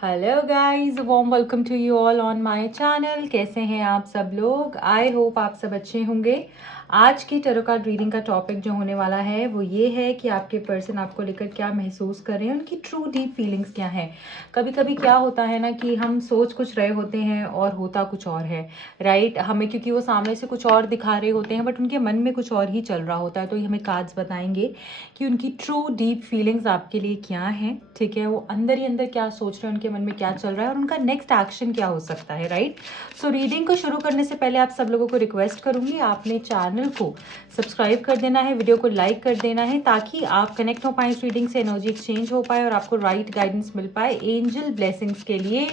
Hello guys, warm welcome to you all on my channel. कैसे हैं आप सब लोग? आई होप आप सब अच्छे होंगे। आज की टैरो कार्ड रीडिंग का टॉपिक जो होने वाला है वो ये है कि आपके पर्सन आपको लेकर क्या महसूस कर रहे हैं, उनकी ट्रू डीप फीलिंग्स क्या हैं। कभी कभी क्या होता है ना कि हम सोच कुछ रहे होते हैं और होता कुछ और है, राइट। हमें क्योंकि वो सामने से कुछ और दिखा रहे होते हैं बट उनके मन में कुछ और ही चल रहा होता है, तो ये हमें कार्ड्स बताएंगे कि उनकी ट्रू डीप फीलिंग्स आपके लिए क्या हैं। ठीक है, वो अंदर ही अंदर क्या सोच रहे हैं, उनके मन में क्या चल रहा है और उनका नेक्स्ट एक्शन क्या हो सकता है, राइट। सो रीडिंग को शुरू करने से पहले आप सब लोगों को रिक्वेस्ट करूंगी, आपने चैनल को सब्सक्राइब कर देना है, वीडियो को लाइक कर देना है ताकि आप कनेक्ट हो पाए इस रीडिंग से, एनर्जी एक्सचेंज हो पाए और आपको राइट गाइडेंस मिल पाए। एंजल ब्लेसिंग्स के लिए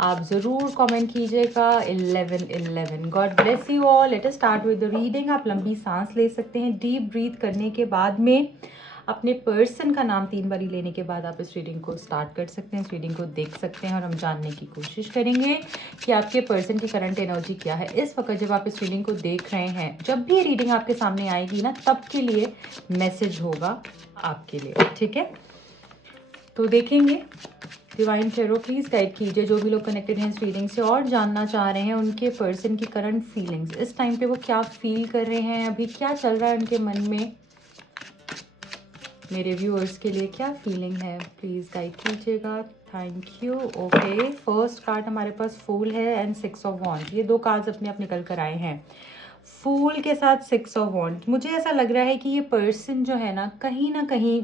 आप जरूर कमेंट कीजिएगा 1111। God bless you all. Let us start with the reading. आप लंबी सांस ले सकते हैं। डीप ब्रीथ करने के बाद में अपने पर्सन का नाम 3 बारी लेने के बाद आप इस रीडिंग को स्टार्ट कर सकते हैं, इस रीडिंग को देख सकते हैं और हम जानने की कोशिश करेंगे कि आपके पर्सन की करंट एनर्जी क्या है इस वक्त जब आप इस रीडिंग को देख रहे हैं। जब भी ये रीडिंग आपके सामने आएगी ना, तब के लिए मैसेज होगा आपके लिए, ठीक है। तो देखेंगे। डिवाइन टैरो प्लीज गाइड कीजिए जो भी लोग कनेक्टेड हैं इस रीडिंग से और जानना चाह रहे हैं उनके पर्सन की करंट फीलिंग्स, इस टाइम पे वो क्या फील कर रहे हैं, अभी क्या चल रहा है उनके मन में। मेरे व्यूअर्स के लिए क्या फीलिंग है, प्लीज गाइड कीजिएगा। Thank you. Okay, first card हमारे पास फूल है एंड 6 ऑफ वॉन्ड। ये दो कार्ड्स अपने आप निकल कर आए हैं। फूल के साथ 6 ऑफ वॉन्ड। मुझे ऐसा लग रहा है कि ये पर्सन जो है ना कहीं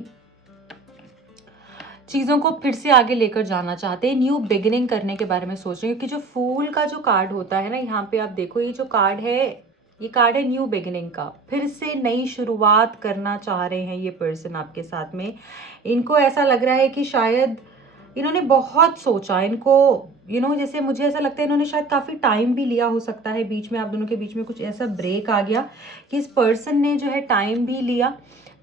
चीज़ों को फिर से आगे लेकर जाना चाहते हैं, न्यू बिगिनिंग करने के बारे में सोच रहे हैं। क्योंकि जो फूल का जो कार्ड होता है ना, यहाँ पे आप देखो ये जो कार्ड है, ये कार्ड है न्यू बिगिनिंग का। फिर से नई शुरुआत करना चाह रहे हैं ये पर्सन आपके साथ में। इनको ऐसा लग रहा है कि शायद इन्होंने बहुत सोचा, इनको जैसे मुझे ऐसा लगता है इन्होंने शायद काफ़ी टाइम भी लिया हो सकता है। बीच में आप दोनों के बीच में कुछ ऐसा ब्रेक आ गया कि इस पर्सन ने जो है टाइम भी लिया,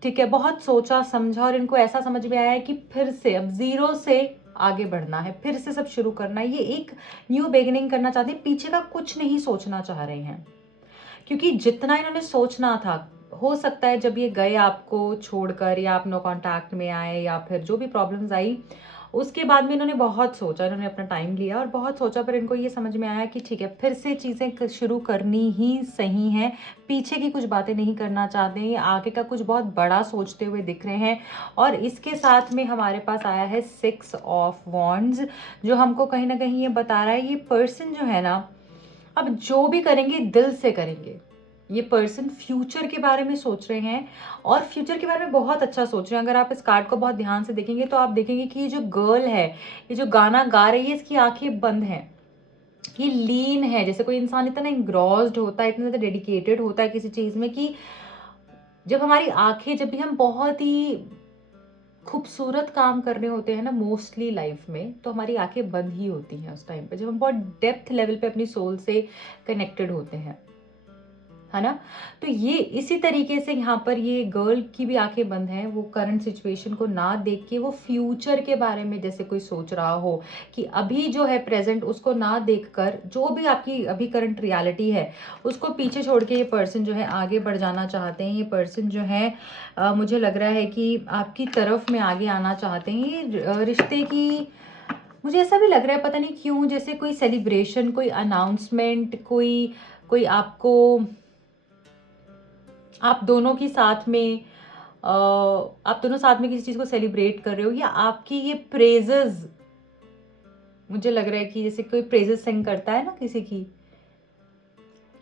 ठीक है, बहुत सोचा समझा और इनको ऐसा समझ में आया है कि फिर से अब जीरो से आगे बढ़ना है, फिर से सब शुरू करना है। ये एक न्यू बिगिनिंग करना चाहते हैं, पीछे का कुछ नहीं सोचना चाह रहे हैं। क्योंकि जितना इन्होंने सोचना था, हो सकता है जब ये गए आपको छोड़कर या आप नो कांटेक्ट में आए या फिर जो भी प्रॉब्लम्स आई उसके बाद में इन्होंने बहुत सोचा, इन्होंने अपना टाइम लिया और बहुत सोचा, पर इनको ये समझ में आया कि ठीक है फिर से चीज़ें शुरू करनी ही सही है, पीछे की कुछ बातें नहीं करना चाहते हैं, आगे का कुछ बहुत बड़ा सोचते हुए दिख रहे हैं। और इसके साथ में हमारे पास आया है 6 ऑफ वॉन्ड्स, जो हमको कहीं ना कहीं ये बता रहा है ये पर्सन जो है ना, अब जो भी करेंगे दिल से करेंगे। ये पर्सन फ्यूचर के बारे में सोच रहे हैं और फ्यूचर के बारे में बहुत अच्छा सोच रहे हैं। अगर आप इस कार्ड को बहुत ध्यान से देखेंगे तो आप देखेंगे कि ये जो गर्ल है, ये जो गाना गा रही है, इसकी आंखें बंद हैं, ये लीन है। जैसे कोई इंसान इतना इंग्रॉस्ड होता है, इतना ज़्यादा डेडिकेटेड होता है किसी चीज़ में कि जब हमारी आंखें, जब भी हम बहुत ही खूबसूरत काम कर रहे होते हैं ना मोस्टली लाइफ में, तो हमारी आंखें बंद ही होती हैं उस टाइम पे, जब हम बहुत डेप्थ लेवल पे अपनी सोल से कनेक्टेड होते हैं, है ना। तो ये इसी तरीके से यहाँ पर ये गर्ल की भी आंखें बंद हैं। वो करंट सिचुएशन को ना देख के वो फ्यूचर के बारे में जैसे कोई सोच रहा हो कि अभी जो है प्रेजेंट उसको ना देखकर, जो भी आपकी अभी करंट रियलिटी है उसको पीछे छोड़ के ये पर्सन जो है आगे बढ़ जाना चाहते हैं। ये पर्सन जो है मुझे लग रहा है कि आपकी तरफ में आगे आना चाहते हैं। ये रिश्ते की, मुझे ऐसा भी लग रहा है पता नहीं क्यों, जैसे कोई सेलिब्रेशन, कोई अनाउंसमेंट, कोई कोई आपको, आप दोनों की साथ में आप दोनों साथ में किसी चीज को सेलिब्रेट कर रहे हो, या आपकी ये प्रेजेस, मुझे लग रहा है कि जैसे कोई प्रेजेस सिंग करता है ना किसी की,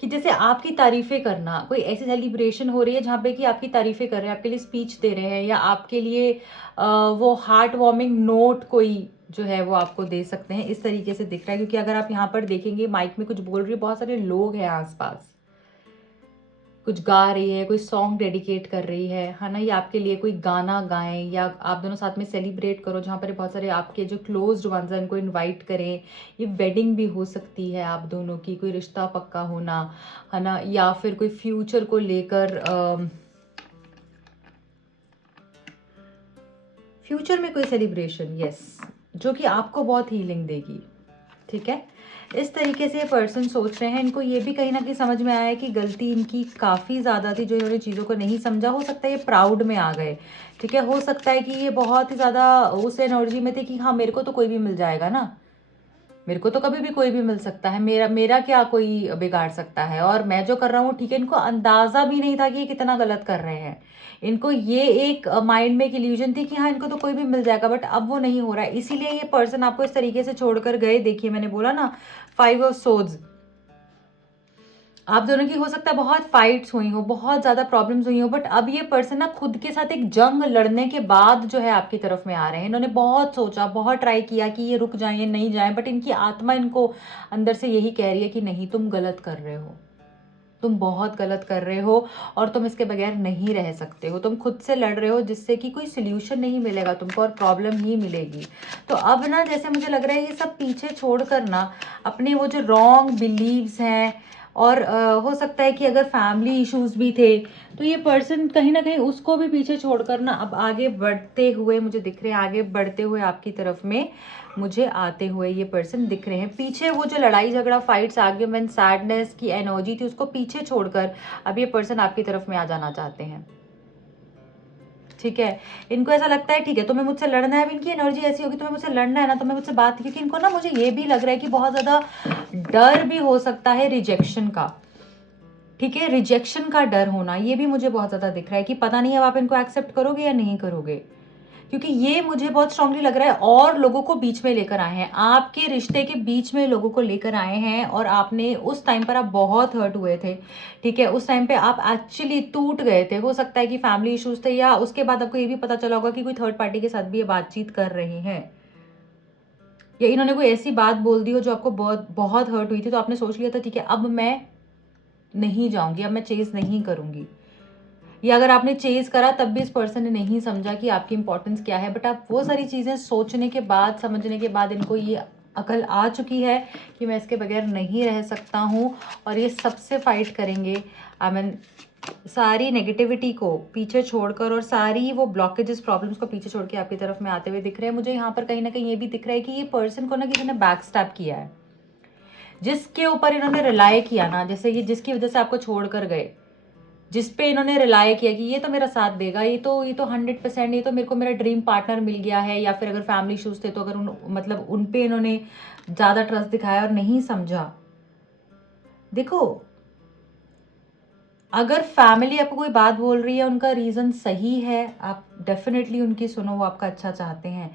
कि जैसे आपकी तारीफें करना, कोई ऐसी सेलिब्रेशन हो रही है जहाँ पे कि आपकी तारीफें कर रहे हैं, आपके लिए स्पीच दे रहे हैं, या आपके लिए वो हार्ट वार्मिंग नोट कोई जो है वो आपको दे सकते हैं, इस तरीके से दिख रहा है। क्योंकि अगर आप यहाँ पर देखेंगे माइक में कुछ बोल रही है, बहुत सारे लोग हैं आसपास, कुछ गा रही है, कोई सॉन्ग डेडिकेट कर रही है ना, या आपके लिए कोई गाना गाएं, या आप दोनों साथ में सेलिब्रेट करो, जहाँ पर बहुत सारे आपके जो क्लोज्ड वंस हैं उनको इनवाइट करें। ये वेडिंग भी हो सकती है आप दोनों की, कोई रिश्ता पक्का होना, है ना, या फिर कोई फ्यूचर को लेकर फ्यूचर में कोई सेलिब्रेशन, यस, जो कि आपको बहुत हीलिंग देगी। ठीक है, इस तरीके से ये पर्सन सोच रहे हैं। इनको ये भी कहीं न कहीं समझ में आया है कि गलती इनकी काफ़ी ज़्यादा थी, जो इन्होंने चीज़ों को नहीं समझा। हो सकता है ये प्राउड में आ गए, ठीक है? हो सकता है कि ये बहुत ही ज़्यादा उस एनर्जी में थे कि हाँ, मेरे को तो कोई भी मिल जाएगा ना, मेरे को तो कभी भी कोई भी मिल सकता है, मेरा मेरा क्या कोई बिगाड़ सकता है, और मैं जो कर रहा हूँ ठीक है। इनको अंदाज़ा भी नहीं था कि ये कितना गलत कर रहे हैं। इनको ये एक माइंड में एक इल्यूजन थी कि हाँ, इनको तो कोई भी मिल जाएगा, बट अब वो नहीं हो रहा है। इसीलिए ये पर्सन आपको इस तरीके से छोड़कर गए। देखिए, मैंने बोला ना, 5 ऑफ सोर्ड्स। आप दोनों की हो सकता है बहुत फाइट्स हुई हो, बहुत ज़्यादा प्रॉब्लम्स हुई हो, बट अब ये पर्सन ना खुद के साथ एक जंग लड़ने के बाद जो है आपकी तरफ में आ रहे हैं। इन्होंने बहुत सोचा, बहुत ट्राई किया कि ये रुक जाएं, ये नहीं जाएं, बट इनकी आत्मा इनको अंदर से यही कह रही है कि नहीं, तुम गलत कर रहे हो, तुम बहुत गलत कर रहे हो, और तुम इसके बगैर नहीं रह सकते हो। तुम खुद से लड़ रहे हो, जिससे कि कोई सोल्यूशन नहीं मिलेगा तुमको, और प्रॉब्लम ही मिलेगी। तो अब ना, जैसे मुझे लग रहा है ये सब पीछे छोड़कर ना, अपने वो जो रॉन्ग बिलीव्स हैं, और हो सकता है कि अगर फैमिली इश्यूज भी थे, तो ये पर्सन कहीं ना कहीं उसको भी पीछे छोड़कर ना अब आगे बढ़ते हुए मुझे दिख रहे हैं। आगे बढ़ते हुए आपकी तरफ में मुझे आते हुए ये पर्सन दिख रहे हैं। पीछे वो जो लड़ाई झगड़ा, फाइट्स, आर्ग्यूमेंट, सैडनेस की एनर्जी थी, उसको पीछे छोड़कर अब ये पर्सन आपकी तरफ में आ जाना चाहते हैं। ठीक है, इनको ऐसा लगता है ठीक है, तुम्हें मुझसे लड़ना है। अब इनकी एनर्जी ऐसी होगी, तुम्हें मुझसे लड़ना है ना, तुम्हें मुझसे बात, क्योंकि इनको ना, मुझे ये भी लग रहा है कि बहुत ज्यादा डर भी हो सकता है रिजेक्शन का। ठीक है, रिजेक्शन का डर होना, ये भी मुझे बहुत ज्यादा दिख रहा है कि पता नहीं अब आप इनको एक्सेप्ट करोगे या नहीं करोगे, क्योंकि ये मुझे बहुत स्ट्रांगली लग रहा है। और लोगों को बीच में लेकर आए हैं, आपके रिश्ते के बीच में लोगों को लेकर आए हैं, और आपने उस टाइम पर आप बहुत हर्ट हुए थे। ठीक है, उस टाइम पे आप एक्चुअली टूट गए थे। हो सकता है कि फैमिली इश्यूज थे, या उसके बाद आपको ये भी पता चला होगा कि कोई थर्ड पार्टी के साथ भी ये बातचीत कर रहे हैं, या इन्होंने कोई ऐसी बात बोल दी हो जो आपको बहुत बहुत हर्ट हुई थी, तो आपने सोच लिया था ठीक है, अब मैं नहीं जाऊंगी, अब मैं चेज नहीं करूंगी। या अगर आपने चेज करा तब भी इस पर्सन ने नहीं समझा कि आपकी इंपॉर्टेंस क्या है, बट आप वो सारी चीजें सोचने के बाद, समझने के बाद, इनको ये अकल आ चुकी है कि मैं इसके बगैर नहीं रह सकता हूँ, और ये सबसे फाइट करेंगे। आई मीन, सारी नेगेटिविटी को पीछे छोड़कर, और सारी वो ब्लॉकेजेस, प्रॉब्लम्स को पीछे छोड़ के आपकी तरफ में आते हुए दिख रहे हैं। मुझे यहाँ पर कहीं ना कहीं ये भी दिख रहा है कि ये पर्सन को ना किसी ने बैक स्टैप किया है, जिसके ऊपर इन्होंने रिलाई किया ना, जैसे ये जिसकी वजह से आपको छोड़ कर गए, जिस पे इन्होंने रिलाई किया कि ये तो मेरा साथ देगा, ये तो 100%, ये तो मेरे को मेरा ड्रीम पार्टनर मिल गया है। या फिर अगर फैमिली इश्यूज थे, तो अगर मतलब उन पे इन्होंने ज़्यादा ट्रस्ट दिखाया और नहीं समझा। देखो, अगर फैमिली आपको कोई बात बोल रही है, उनका रीज़न सही है, आप डेफिनेटली उनकी सुनो, वो आपका अच्छा चाहते हैं।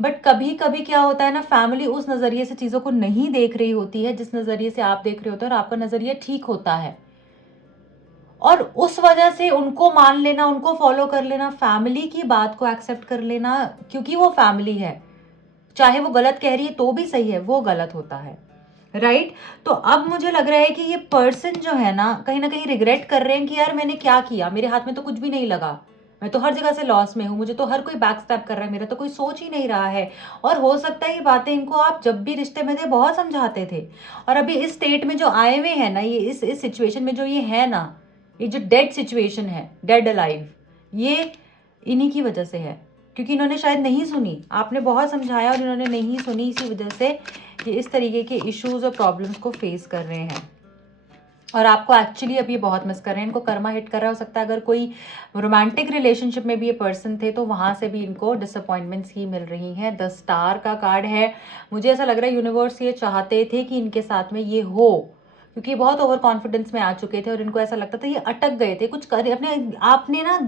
बट कभी कभी क्या होता है ना, फैमिली उस नज़रिए से चीज़ों को नहीं देख रही होती है जिस नज़रिए से आप देख रहे होते हो, और आपका नज़रिया ठीक होता है, और उस वजह से उनको मान लेना, उनको फॉलो कर लेना, फैमिली की बात को एक्सेप्ट कर लेना, क्योंकि वो फैमिली है। चाहे वो गलत कह रही है तो भी सही है, वो गलत होता है, राइट। तो अब मुझे लग रहा है कि ये पर्सन जो है ना कहीं रिग्रेट कर रहे हैं कि यार, मैंने क्या किया, मेरे हाथ में तो कुछ भी नहीं लगा, मैं तो हर जगह से लॉस में हूँ, मुझे तो हर कोई बैक स्टैप कर रहा है, मेरा तो कोई सोच ही नहीं रहा है। और हो सकता है ये बातें इनको आप जब भी रिश्ते में थे बहुत समझाते थे, और अभी इस स्टेट में जो आए हुए हैं ना, ये इस सिचुएशन में जो ये है ना, ये जो डेड सिचुएशन है, डेड अलाइव, ये इन्हीं की वजह से है, क्योंकि इन्होंने शायद नहीं सुनी, आपने बहुत समझाया और इन्होंने नहीं सुनी। इसी वजह से ये इस तरीके के इश्यूज और प्रॉब्लम्स को फेस कर रहे हैं, और आपको एक्चुअली अब ये बहुत मिस कर रहे हैं। इनको कर्मा हिट कर रहा हो सकता है, अगर कोई रोमांटिक रिलेशनशिप में भी ये पर्सन थे, तो वहाँ से भी इनको डिसअपॉइंटमेंट्स ही मिल रही हैं। 10 स्टार का कार्ड है। मुझे ऐसा लग रहा है यूनिवर्स ये चाहते थे कि इनके साथ में ये हो, क्योंकि ये बहुत ओवर कॉन्फिडेंस में आ चुके थे, और इनको ऐसा लगता था ये अटक गए थे कुछ कर अपने, आपने ना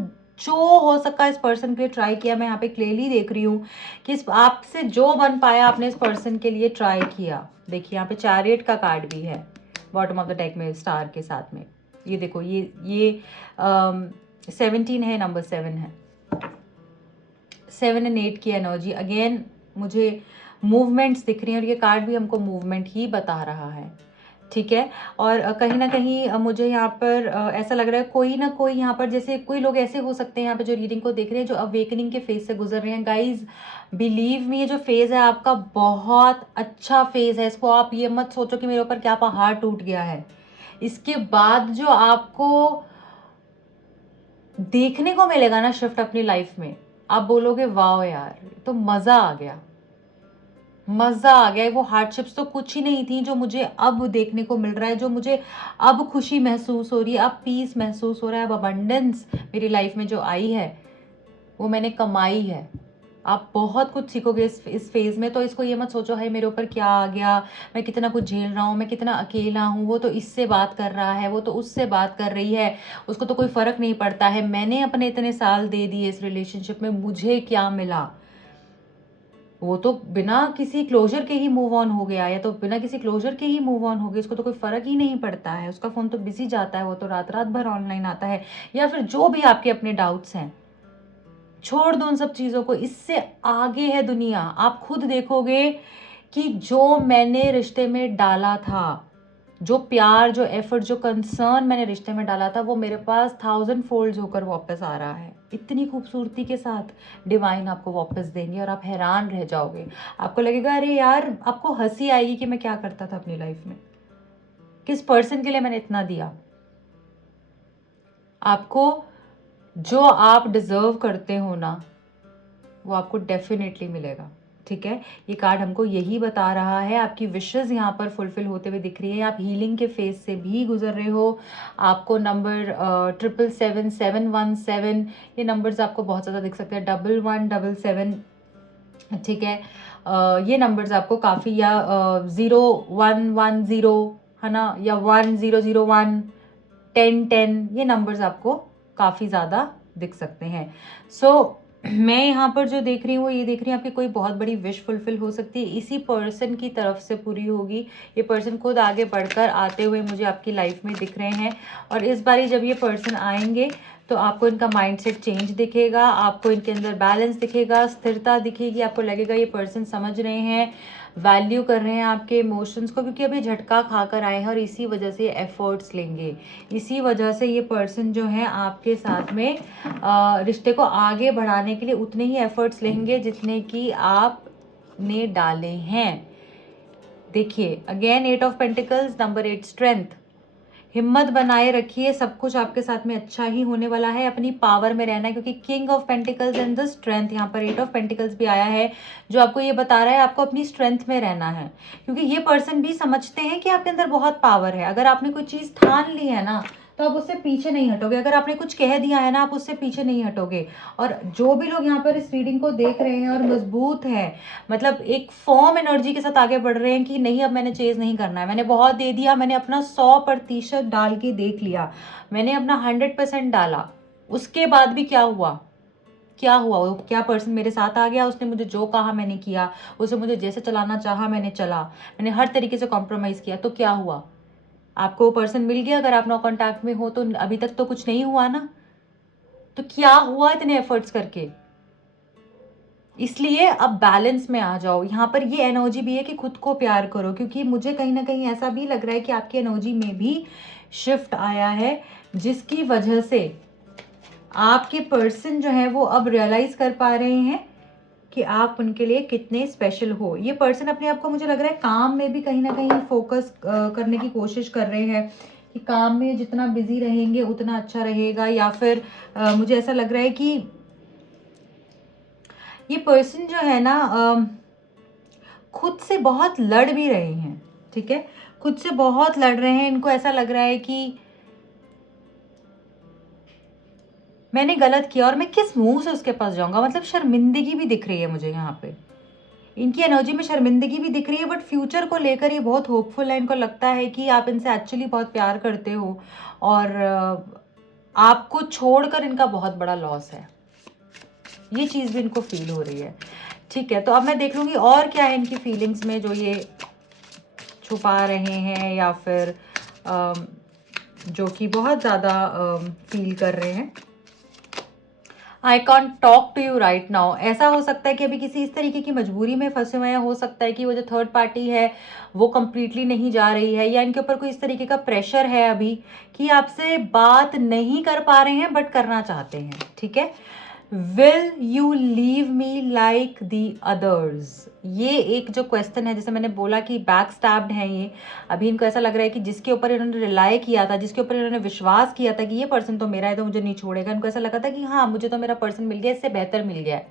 जो हो सका इस पर्सन के लिए ट्राई किया। मैं यहाँ पे क्लियरली देख रही हूँ कि इस आपसे जो बन पाया आपने इस पर्सन के लिए ट्राई किया। देखिए, यहाँ पे चैरियट का कार्ड भी है बॉटम ऑफ द डेक में स्टार के साथ में। ये देखो, ये 17 है, नंबर 7 है, 7 एंड 8 की एनर्जी। अगेन मुझे मूवमेंट्स दिख रही हैं, और ये कार्ड भी हमको मूवमेंट ही बता रहा है। ठीक है, और कहीं ना कहीं मुझे यहाँ पर ऐसा लग रहा है कोई ना कोई यहाँ पर, जैसे कोई लोग ऐसे हो सकते हैं यहाँ पे जो रीडिंग को देख रहे हैं, जो अवेकनिंग के फेज से गुजर रहे हैं। गाइज, बिलीव मी, ये जो फेज है आपका बहुत अच्छा फेज है। इसको आप ये मत सोचो कि मेरे ऊपर क्या पहाड़ टूट गया है। इसके बाद जो आपको देखने को मिलेगा ना शिफ्ट अपनी लाइफ में, आप बोलोगे वाह यार, तो मजा आ गया। मज़ा आ गया। वो हार्डशिप्स तो कुछ ही नहीं थी जो मुझे अब देखने को मिल रहा है, जो मुझे अब खुशी महसूस हो रही है, अब पीस महसूस हो रहा है, अब अबंडेंस मेरी लाइफ में जो आई है वो मैंने कमाई है। आप बहुत कुछ सीखोगे इस फेज़ में। तो इसको ये मत सोचो हाय मेरे ऊपर क्या आ गया, मैं कितना कुछ झेल रहा हूँ, मैं कितना अकेला हूँ, वो तो इससे बात कर रहा है, वो तो उससे बात कर रही है, उसको तो कोई फ़र्क नहीं पड़ता है। मैंने अपने इतने साल दे दिए इस रिलेशनशिप में, मुझे क्या मिला? वो तो बिना किसी क्लोजर के ही मूव ऑन हो गया, या तो बिना किसी क्लोजर के ही मूव ऑन हो गई, उसको तो कोई फ़र्क ही नहीं पड़ता है, उसका फ़ोन तो बिज़ी जाता है, वो तो रात रात भर ऑनलाइन आता है, या फिर जो भी आपके अपने डाउट्स हैं, छोड़ दो उन सब चीज़ों को। इससे आगे है दुनिया। आप खुद देखोगे कि जो मैंने रिश्ते में डाला था, जो प्यार, जो एफर्ट, जो कंसर्न मैंने रिश्ते में डाला था, वो मेरे पास 1000 फोल्ड्स होकर वापस आ रहा है, इतनी खूबसूरती के साथ डिवाइन आपको वापस देंगे और आप हैरान रह जाओगे। आपको लगेगा अरे यार, आपको हंसी आएगी कि मैं क्या करता था अपनी लाइफ में, किस पर्सन के लिए मैंने इतना दिया। आपको जो आप डिजर्व करते हो ना, वो आपको डेफिनेटली मिलेगा। ठीक है, ये कार्ड हमको यही बता रहा है। आपकी विशेस यहाँ पर फुलफिल होते हुए दिख रही है। आप हीलिंग के फेज से भी गुजर रहे हो। आपको नंबर 777 ये नंबर्स आपको बहुत ज़्यादा दिख सकते हैं, 1177। ठीक है, ये नंबर्स आपको काफ़ी, या 0110 है ना, या 1001, 1010, ये नंबर्स आपको काफ़ी ज़्यादा दिख सकते हैं। मैं यहाँ पर जो देख रही हूँ, ये देख रही हूँ आपकी कोई बहुत बड़ी विश फुलफिल हो सकती है, इसी पर्सन की तरफ से पूरी होगी। ये पर्सन खुद आगे बढ़कर आते हुए मुझे आपकी लाइफ में दिख रहे हैं, और इस बारी जब ये पर्सन आएंगे तो आपको इनका माइंडसेट चेंज दिखेगा, आपको इनके अंदर बैलेंस दिखेगा, स्थिरता दिखेगी। आपको लगेगा ये पर्सन समझ रहे हैं, वैल्यू कर रहे हैं आपके इमोशंस को, क्योंकि अभी झटका खाकर आए हैं और इसी वजह से एफर्ट्स लेंगे। इसी वजह से ये पर्सन जो है आपके साथ में रिश्ते को आगे बढ़ाने के लिए उतने ही एफर्ट्स लेंगे जितने कि आपने डाले हैं। देखिए again 8 of pentacles, number 8 strength. हिम्मत बनाए रखिए, सब कुछ आपके साथ में अच्छा ही होने वाला है। अपनी पावर में रहना है, क्योंकि king of pentacles and the strength, यहाँ पर 8 ऑफ पेंटिकल्स भी आया है, जो आपको ये बता रहा है आपको अपनी स्ट्रेंथ में रहना है। क्योंकि ये पर्सन भी समझते हैं कि आपके अंदर बहुत पावर है। अगर आपने कोई चीज़ ठान ली है ना, तो आप उससे पीछे नहीं हटोगे। अगर आपने कुछ कह दिया है ना, आप उससे पीछे नहीं हटोगे। और जो भी लोग यहाँ पर इस रीडिंग को देख रहे हैं और मजबूत है, मतलब एक फॉर्म एनर्जी के साथ आगे बढ़ रहे हैं कि नहीं अब मैंने चेज नहीं करना है, मैंने बहुत दे दिया, मैंने अपना 100% डाल के देख लिया, मैंने अपना 100% डाला, उसके बाद भी क्या हुआ, क्या हुआ, वो क्या पर्सन मेरे साथ आ गया, उसने मुझे जो कहा मैंने किया, उसे मुझे जैसे चलाना चाहा मैंने चला, मैंने हर तरीके से कॉम्प्रोमाइज़ किया, तो क्या हुआ, आपको वो पर्सन मिल गया। अगर आप नो कॉन्टैक्ट में हो तो अभी तक तो कुछ नहीं हुआ ना, तो क्या हुआ इतने एफर्ट्स करके। इसलिए अब बैलेंस में आ जाओ। यहाँ पर ये एनर्जी भी है कि खुद को प्यार करो, क्योंकि मुझे कहीं ना कहीं ऐसा भी लग रहा है कि आपकी एनर्जी में भी शिफ्ट आया है, जिसकी वजह से आपके पर्सन जो है वो अब रियलाइज कर पा रहे हैं कि आप उनके लिए कितने स्पेशल हो। ये पर्सन अपने आप को, मुझे लग रहा है, काम में भी कहीं ना कहीं फोकस करने की कोशिश कर रहे हैं कि काम में जितना बिजी रहेंगे उतना अच्छा रहेगा। या फिर मुझे ऐसा लग रहा है कि ये पर्सन जो है ना खुद से बहुत लड़ भी रहे हैं। ठीक है, खुद से बहुत लड़ रहे हैं। इनको ऐसा लग रहा है कि मैंने गलत किया और मैं किस मुंह से उसके पास जाऊंगा। मतलब शर्मिंदगी भी दिख रही है मुझे यहाँ पे, इनकी एनर्जी में शर्मिंदगी भी दिख रही है। बट फ्यूचर को लेकर ये बहुत होपफुल है। इनको लगता है कि आप इनसे एक्चुअली बहुत प्यार करते हो, और आपको छोड़कर इनका बहुत बड़ा लॉस है, ये चीज़ भी इनको फील हो रही है। ठीक है, तो अब मैं देख लूँगी और क्या है इनकी फीलिंग्स में जो ये छुपा रहे हैं, या फिर जो कि बहुत ज़्यादा फील कर रहे हैं। I can't talk to you right now. ऐसा हो सकता है कि अभी किसी इस तरीके की मजबूरी में फंसे हुए हैं। हो सकता है कि वो जो थर्ड पार्टी है वो कंप्लीटली नहीं जा रही है, या इनके ऊपर कोई इस तरीके का प्रेशर है अभी कि आपसे बात नहीं कर पा रहे हैं बट करना चाहते हैं। ठीक है, will you leave me like the others, ये एक जो क्वेश्चन है, जैसे मैंने बोला कि बैक स्टैब्ड है ये। अभी इनको ऐसा लग रहा है कि जिसके ऊपर इन्होंने रिलाई किया था, जिसके ऊपर इन्होंने विश्वास किया था कि ये पर्सन तो मेरा है तो मुझे नहीं छोड़ेगा, इनको ऐसा लगा था कि हाँ मुझे तो मेरा पर्सन मिल गया, इससे बेहतर मिल गया है,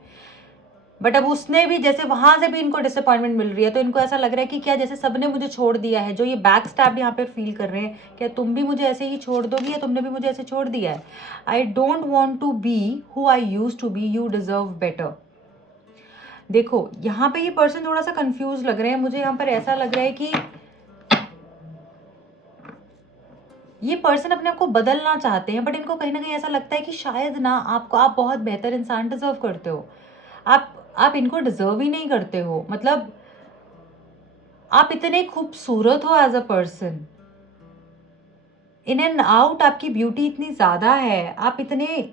बट अब उसने भी जैसे वहां से भी इनको डिसअपॉइंटमेंट मिल रही है, तो इनको ऐसा लग रहा है कि क्या जैसे सबने मुझे छोड़ दिया है, जो ये बैक स्टैब यहाँ पे फील कर रहे हैं, क्या तुम भी मुझे ऐसे ही छोड़ दोगी या तुमने भी मुझे ऐसे छोड़ दिया है। I don't want to be who I used to be, you deserve better. देखो यहाँ पे ये पर्सन थोड़ा सा कंफ्यूज लग रहे हैं मुझे, यहाँ पर ऐसा लग रहा है कि ये पर्सन अपने आप को बदलना चाहते हैं, बट इनको कहीं ना कहीं ऐसा लगता है कि शायद ना आपको, आप बहुत बेहतर इंसान डिजर्व करते हो, आप इनको डिजर्व ही नहीं करते हो। मतलब आप इतने खूबसूरत हो as a person, in and out आपकी ब्यूटी इतनी ज्यादा है, आप इतने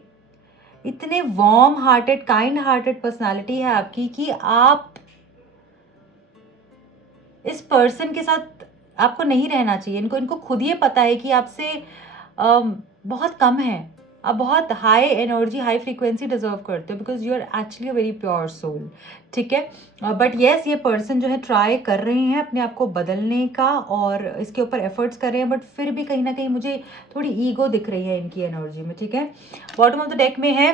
इतने warm hearted, kind hearted personality है आपकी कि आप इस पर्सन के साथ आपको नहीं रहना चाहिए। इनको खुद ये पता है कि आपसे बहुत कम है, आप बहुत high energy, high frequency deserve करते हो, because you are actually a very pure soul. ठीक है, बट येस ये पर्सन जो है ट्राई कर रहे हैं अपने आप को बदलने का और इसके ऊपर एफर्ट्स कर रहे हैं, बट फिर भी कहीं ना कहीं मुझे थोड़ी ईगो दिख रही है इनकी एनर्जी में। ठीक है, बॉटम ऑफ द डेक में है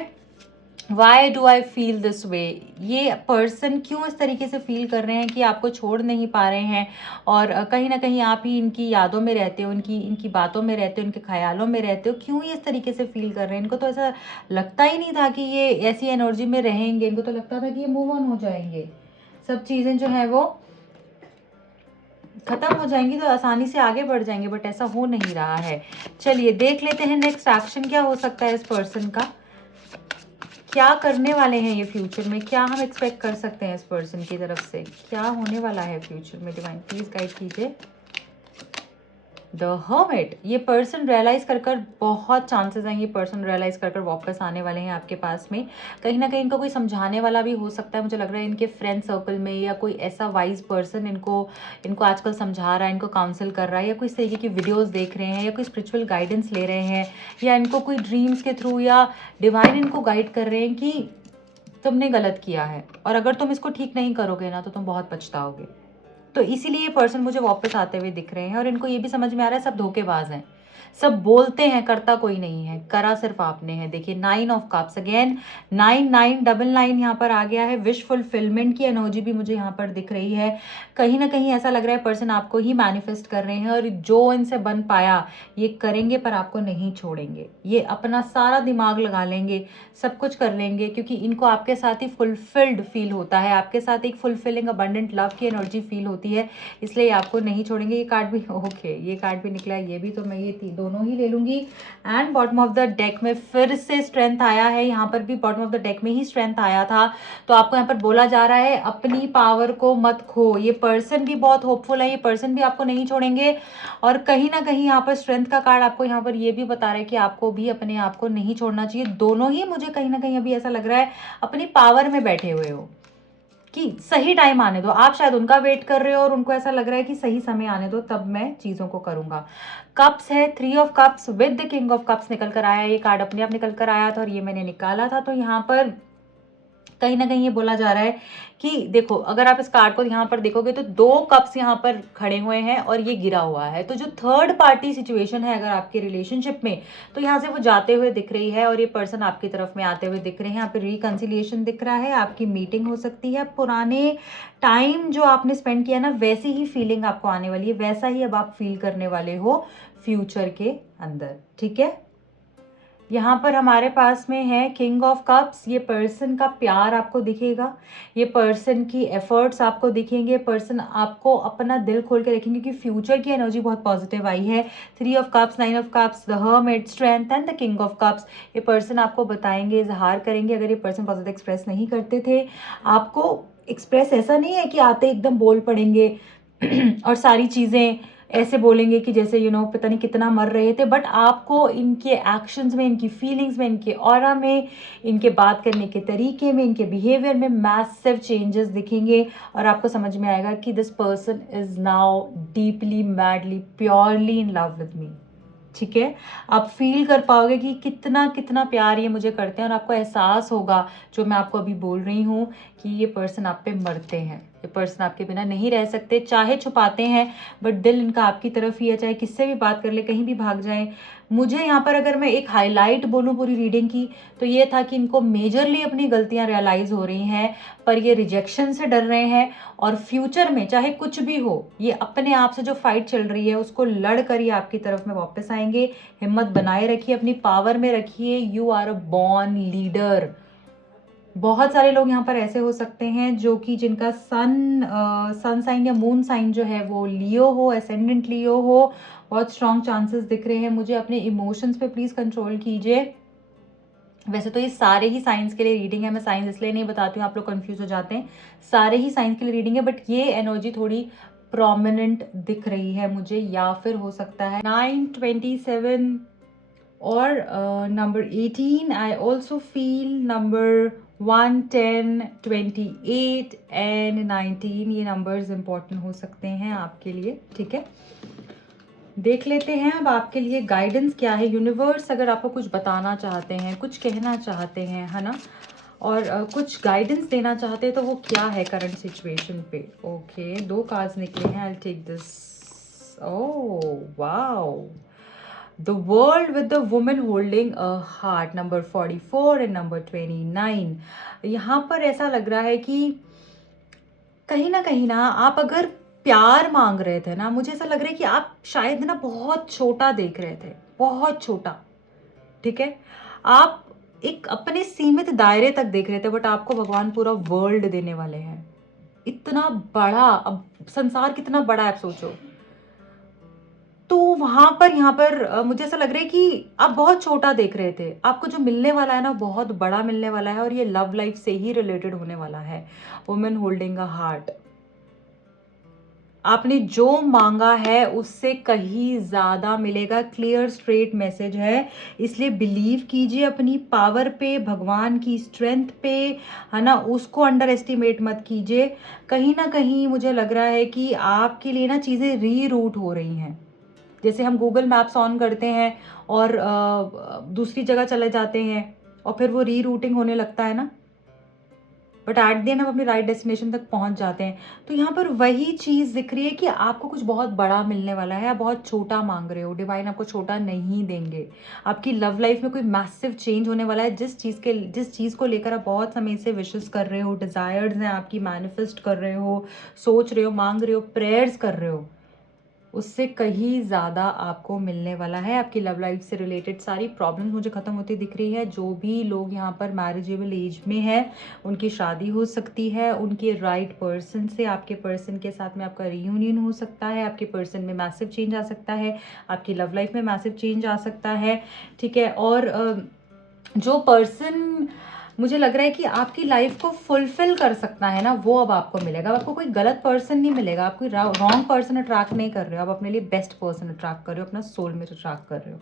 why do I feel this way. ये पर्सन क्यों इस तरीके से फील कर रहे हैं कि आपको छोड़ नहीं पा रहे हैं, और कहीं ना कहीं आप ही इनकी यादों में रहते हो, इनकी इनकी बातों में रहते हो, इनके ख्यालों में रहते हो। क्यों ये इस तरीके से फील कर रहे हैं? इनको तो ऐसा लगता ही नहीं था कि ये ऐसी एनर्जी में रहेंगे, इनको तो लगता था कि ये मूव ऑन हो जाएंगे, सब चीज़ें जो है वो खत्म हो जाएंगी तो आसानी से आगे बढ़ जाएंगे, बट ऐसा हो नहीं रहा है। चलिए देख लेते हैं नेक्स्ट एक्शन क्या हो सकता है इस पर्सन का, क्या करने वाले हैं ये फ्यूचर में, क्या हम एक्सपेक्ट कर सकते हैं इस पर्सन की तरफ से, क्या होने वाला है फ्यूचर में। डिवाइन प्लीज गाइड कीजिए। द हर्मिट, ये पर्सन रियलाइज कर बहुत चांसेस हैं, ये पर्सन रियलाइज कर वापस आने वाले हैं आपके पास में। कहीं ना कहीं इनको कोई समझाने वाला भी हो सकता है, मुझे लग रहा है इनके फ्रेंड सर्कल में, या कोई ऐसा वाइज पर्सन इनको आजकल समझा रहा है, इनको काउंसिल कर रहा है, या कोई इस तरीके की वीडियोस देख रहे हैं, या कोई स्पिरिचुअल गाइडेंस ले रहे हैं, या इनको कोई ड्रीम्स के थ्रू या डिवाइन इनको गाइड कर रहे हैं कि तुमने गलत किया है और अगर तुम इसको ठीक नहीं करोगे ना तो तुम बहुत पछताओगे। तो इसीलिए ये पर्सन मुझे वापस आते हुए दिख रहे हैं, और इनको ये भी समझ में आ रहा है सब धोखेबाज हैं, सब बोलते हैं करता कोई नहीं है, करा सिर्फ आपने है। देखिए 9 ऑफ कप्स, अगेन 9999 यहाँ पर आ गया है। विश फुलफिलमेंट की एनर्जी भी मुझे यहाँ पर दिख रही है। कहीं ना कहीं ऐसा लग रहा है पर्सन आपको ही मैनिफेस्ट कर रहे हैं, और जो इनसे बन पाया ये करेंगे, पर आपको नहीं छोड़ेंगे। ये अपना सारा दिमाग लगा लेंगे, सब कुछ कर लेंगे, क्योंकि इनको आपके साथ ही फुलफिल्ड फील होता है, आपके साथ एक फुलफिलिंग अबंडेंट लव की एनर्जी फील होती है, इसलिए आपको नहीं छोड़ेंगे। ये कार्ड भी ओके, ये कार्ड भी निकला, ये भी, तो मैं ये दोनों ही ले लूंगी। And bottom of the deck में फिर से स्ट्रेंथ आया है, यहाँ पर भी बॉटम ऑफ द डेक में ही स्ट्रेंथ आया था। तो आपको यहाँ पर बोला जा रहा है अपनी पावर को मत खो। ये पर्सन भी बहुत होपफुल है, ये पर्सन भी आपको नहीं छोड़ेंगे, और कहीं ना कहीं यहाँ पर स्ट्रेंथ का कार्ड आपको यहाँ पर ये भी बता रहा है कि आपको भी अपने आप को नहीं छोड़ना चाहिए। दोनों ही मुझे कहीं ना कहीं अभी ऐसा लग रहा है अपनी पावर में बैठे हुए हो कि सही टाइम आने दो। आप शायद उनका वेट कर रहे हो और उनको ऐसा लग रहा है कि सही समय आने दो, तब मैं चीजों को करूंगा। कप्स है, 3 of cups with the king of cups निकल कर आया। ये कार्ड अपने आप निकल कर आया था और ये मैंने निकाला था। तो यहाँ पर कहीं ना कहीं ये बोला जा रहा है कि देखो, अगर आप इस कार्ड को यहाँ पर देखोगे तो 2 कप्स यहाँ पर खड़े हुए हैं और ये गिरा हुआ है। तो जो थर्ड पार्टी सिचुएशन है अगर आपके रिलेशनशिप में, तो यहाँ से वो जाते हुए दिख रही है और ये पर्सन आपकी तरफ में आते हुए दिख रहे हैं। यहाँ पे रिकंसिलिएशन दिख रहा है, आपकी मीटिंग हो सकती है। पुराने टाइम जो आपने स्पेंड किया ना, वैसी ही फीलिंग आपको आने वाली है, वैसा ही अब आप फील करने वाले हो फ्यूचर के अंदर। ठीक है, यहाँ पर हमारे पास में है किंग ऑफ कप्स। ये पर्सन का प्यार आपको दिखेगा, ये पर्सन की एफर्ट्स आपको दिखेंगे, पर्सन आपको अपना दिल खोल के रखेंगे कि फ्यूचर की एनर्जी बहुत पॉजिटिव आई है। 3 of cups, 9 of cups, the hermit, strength and the king of cups. ये पर्सन आपको बताएंगे, इजहार करेंगे। अगर ये पर्सन पॉजिटिव एक्सप्रेस नहीं करते थे, आपको एक्सप्रेस ऐसा नहीं है कि आते एकदम बोल पड़ेंगे और सारी चीज़ें ऐसे बोलेंगे कि जैसे पता नहीं कितना मर रहे थे, बट आपको इनके एक्शंस में, इनकी फीलिंग्स में, इनके ऑरा में, इनके बात करने के तरीके में, इनके बिहेवियर में मैसिव चेंजेस दिखेंगे, और आपको समझ में आएगा कि this person is now deeply, madly, purely in love with me. ठीक है, आप फील कर पाओगे कि कितना कितना प्यार ये मुझे करते हैं, और आपको एहसास होगा जो मैं आपको अभी बोल रही हूँ कि ये पर्सन आप पे मरते हैं, ये पर्सन आपके बिना नहीं रह सकते। चाहे छुपाते हैं बट दिल इनका आपकी तरफ ही है, चाहे किससे भी बात कर ले, कहीं भी भाग जाए, मुझे यहाँ पर अगर मैं एक हाईलाइट बोलूँ पूरी रीडिंग की, तो ये था कि इनको मेजरली अपनी गलतियाँ रियलाइज़ हो रही हैं, पर ये रिजेक्शन से डर रहे हैं, और फ्यूचर में चाहे कुछ भी हो, ये अपने आप से जो फाइट चल रही है उसको लड़ कर ये आपकी तरफ में वापस आएंगे। हिम्मत बनाए रखिए, अपनी पावर में रखिए। You are a born leader. बहुत सारे लोग यहाँ पर ऐसे हो सकते हैं जो कि जिनका सन साइन या मून साइन जो है वो लियो हो, एसेंडेंट लियो हो। बहुत स्ट्रॉन्ग चांसेस दिख रहे हैं मुझे। अपने इमोशंस पे प्लीज़ कंट्रोल कीजिए। वैसे तो ये सारे ही साइंस के लिए रीडिंग है, मैं साइंस इसलिए नहीं बताती हूँ, आप लोग कंफ्यूज हो जाते हैं। सारे ही साइंस के लिए रीडिंग है, बट ये एनर्जी थोड़ी प्रोमिनेंट दिख रही है मुझे, या फिर हो सकता है 927 और number 18। I also feel number 1, 10, 28 and 19, ये नंबर्स इंपॉर्टेंट हो सकते हैं आपके लिए। ठीक है, देख लेते हैं अब आपके लिए गाइडेंस क्या है। यूनिवर्स अगर आपको कुछ बताना चाहते हैं, कुछ कहना चाहते हैं, है ना, और कुछ गाइडेंस देना चाहते हैं, तो वो क्या है करंट सिचुएशन पे। ओके, 2 कार्ड्स निकले हैं। I take this. Oh wow, the world with the woman holding a heart, number 44 and number 29। यहाँ पर ऐसा लग रहा है कि कहीं ना आप अगर प्यार मांग रहे थे ना, मुझे ऐसा लग रहा है कि आप शायद ना बहुत छोटा देख रहे थे, बहुत छोटा। ठीक है, आप एक अपने सीमित दायरे तक देख रहे थे, बट आपको भगवान पूरा वर्ल्ड देने वाले हैं। इतना बड़ा, अब संसार कितना बड़ा है आप सोचो। तो वहां पर यहाँ पर मुझे ऐसा लग रहा है कि आप बहुत छोटा देख रहे थे। आपको जो मिलने वाला है ना बहुत बड़ा मिलने वाला है, और ये लव लाइफ से ही रिलेटेड होने वाला है। वुमेन होल्डिंग अ हार्ट, आपने जो मांगा है उससे कहीं ज्यादा मिलेगा। क्लियर स्ट्रेट मैसेज है, इसलिए बिलीव कीजिए अपनी पावर पे, भगवान की स्ट्रेंथ पे, है ना, उसको अंडर एस्टिमेट मत कीजिए। कहीं ना कहीं मुझे लग रहा है कि आपके लिए ना चीजें रीरूट हो रही हैं। जैसे हम गूगल मैप्स ऑन करते हैं और दूसरी जगह चले जाते हैं, और फिर वो रीरूटिंग होने लगता है ना, बट एट द एंड हम अपने राइट डेस्टिनेशन तक पहुंच जाते हैं। तो यहाँ पर वही चीज़ दिख रही है कि आपको कुछ बहुत बड़ा मिलने वाला है। आप बहुत छोटा मांग रहे हो, डिवाइन आपको छोटा नहीं देंगे। आपकी लव लाइफ में कोई मैसिव चेंज होने वाला है। जिस चीज़ को लेकर आप बहुत समय से विशेस कर रहे हो, डिजायर्स हैं आपकी, मैनिफेस्ट कर रहे हो, सोच रहे हो, मांग रहे हो, प्रेयर्स कर रहे हो, उससे कहीं ज़्यादा आपको मिलने वाला है। आपकी लव लाइफ से रिलेटेड सारी प्रॉब्लम्स मुझे ख़त्म होती दिख रही है। जो भी लोग यहाँ पर मैरिजेबल एज में हैं, उनकी शादी हो सकती है उनके राइट पर्सन से। आपके पर्सन के साथ में आपका रियूनियन हो सकता है। आपके पर्सन में मैसिव चेंज आ सकता है। आपकी लव लाइफ में मैसिव चेंज आ सकता है। ठीक है, और जो पर्सन मुझे लग रहा है कि आपकी लाइफ को फुलफिल कर सकता है ना, वो अब आपको मिलेगा। अब आपको कोई गलत पर्सन नहीं मिलेगा। आप कोई रॉन्ग पर्सन अट्रैक्ट नहीं कर रहे हो, आप अपने लिए बेस्ट पर्सन अट्रैक्ट कर रहे हो, अपना सोलमेट अट्रैक्ट कर रहे हो।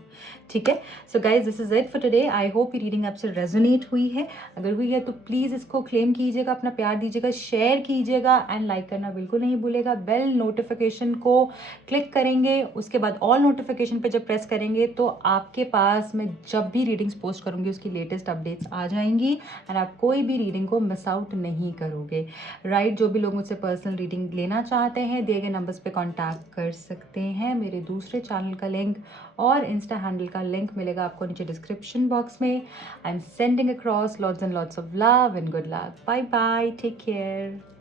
ठीक है, so guys this is it for today. I hope ये रीडिंग आपसे रेजोनेट हुई है। अगर हुई है तो प्लीज़ इसको क्लेम कीजिएगा, अपना प्यार दीजिएगा, शेयर कीजिएगा, एंड लाइक करना बिल्कुल नहीं भूलेगा। बेल नोटिफिकेशन को क्लिक करेंगे, उसके बाद ऑल नोटिफिकेशन पे जब प्रेस करेंगे तो आपके पास मैं जब भी रीडिंग्स पोस्ट करूँगी उसकी लेटेस्ट अपडेट्स आ जाएंगी, एंड आप कोई भी रीडिंग को मिस आउट नहीं करोगे। राइट, जो भी लोग मुझसे पर्सनल रीडिंग लेना चाहते हैं, दिए गए नंबर्स पे कांटेक्ट कर सकते हैं। मेरे दूसरे चैनल का लिंक और इंस्टा हैंडल का लिंक मिलेगा आपको नीचे डिस्क्रिप्शन बॉक्स में। I am sending across lots and lots of love and good luck. Bye bye, take care.